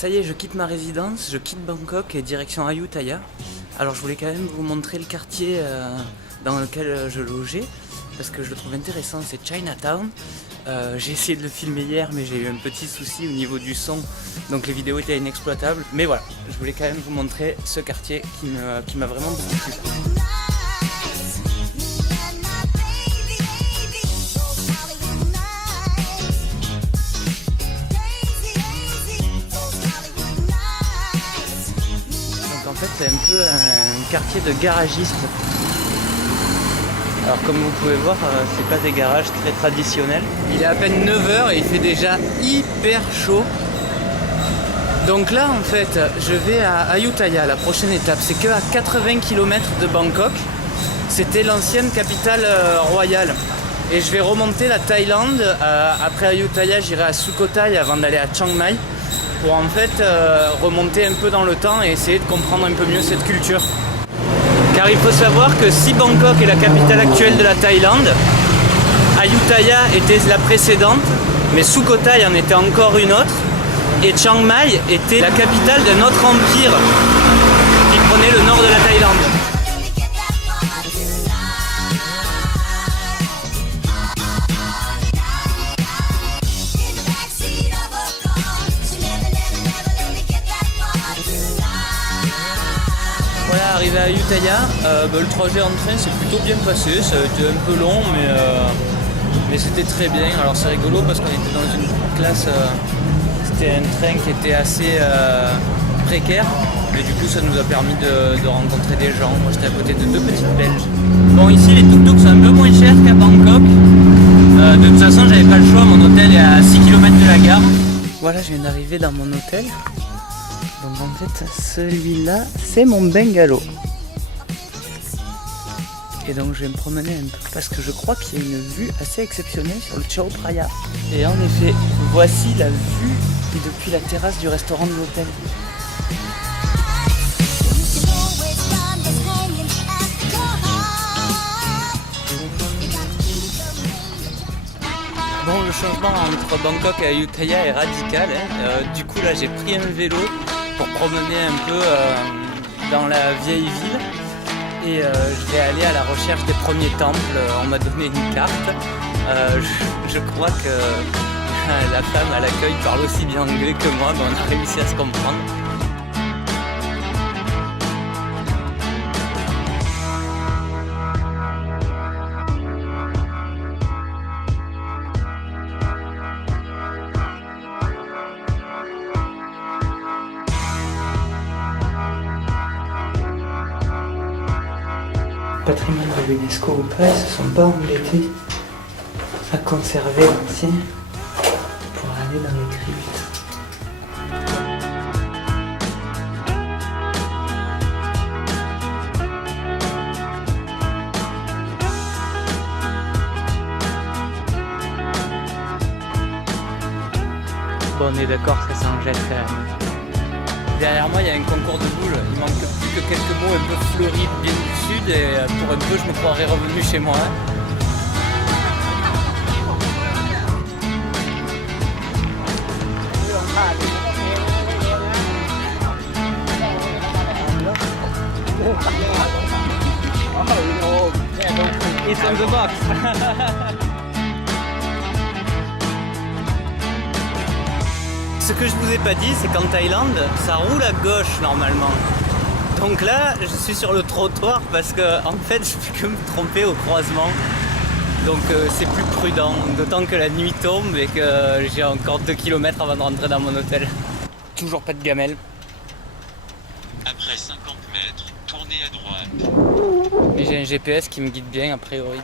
Ça y est, je quitte ma résidence, je quitte Bangkok et direction Ayutthaya. Alors je voulais quand même vous montrer le quartier dans lequel je logeais, parce que je le trouve intéressant, c'est Chinatown. J'ai essayé de le filmer hier, mais j'ai eu un petit souci au niveau du son, donc les vidéos étaient inexploitables. Mais voilà, je voulais quand même vous montrer ce quartier qui m'a vraiment beaucoup plu. En fait, c'est un peu un quartier de garagistes. Alors comme vous pouvez voir, c'est pas des garages très traditionnels. Il est à peine 9 h et il fait déjà hyper chaud. Donc là en fait, je vais à Ayutthaya, la prochaine étape. C'est que à 80 km de Bangkok. C'était l'ancienne capitale royale. Et je vais remonter la Thaïlande. Après Ayutthaya, j'irai à Sukhothai avant d'aller à Chiang Mai, pour en fait remonter un peu dans le temps et essayer de comprendre un peu mieux cette culture. Car il faut savoir que si Bangkok est la capitale actuelle de la Thaïlande, Ayutthaya était la précédente, mais Sukhothai en était encore une autre, et Chiang Mai était la capitale d'un autre empire qui prenait le nord de la Thaïlande. Voilà, arrivé à Ayutthaya, le trajet en train s'est plutôt bien passé, ça a été un peu long mais c'était très bien. Alors c'est rigolo parce qu'on était dans une classe, c'était un train qui était assez précaire, mais du coup ça nous a permis de rencontrer des gens. Moi j'étais à côté de deux petites Belges. Bon, ici les tuk-tuks sont un peu moins chers qu'à Bangkok, de toute façon j'avais pas le choix, mon hôtel est à 6 km de la gare. Voilà, je viens d'arriver dans mon hôtel. Donc en fait, celui-là, c'est mon bungalow. Et donc je vais me promener un peu parce que je crois qu'il y a une vue assez exceptionnelle sur le Chao Phraya. Et en effet, voici la vue depuis la terrasse du restaurant de l'hôtel. Bon, le changement entre Bangkok et Ayutthaya est radical. Du coup là, j'ai pris un vélo pour promener un peu dans la vieille ville et je vais aller à la recherche des premiers temples. On m'a donné une carte. Je crois que la femme à l'accueil parle aussi bien anglais que moi, mais on a réussi à se comprendre. Patrimoine de l'UNESCO ou pas, ils se sont pas embêtés à conserver l'ancien pour aller dans les cryptes. Bon, on est d'accord, ça s'en jette quand même. Derrière moi, il y a un concours de boules. Il manque plus que quelques mots un peu fleuris bien du sud et pour un peu, je me croirais revenu chez moi. It's on the box. Ce que je vous ai pas dit, c'est qu'en Thaïlande, ça roule à gauche normalement. Donc là, je suis sur le trottoir parce que en fait, je peux que me tromper au croisement. Donc c'est plus prudent, d'autant que la nuit tombe et que j'ai encore 2 km avant de rentrer dans mon hôtel. Toujours pas de gamelle. Après 50 mètres, tournez à droite. Mais j'ai un GPS qui me guide bien a priori.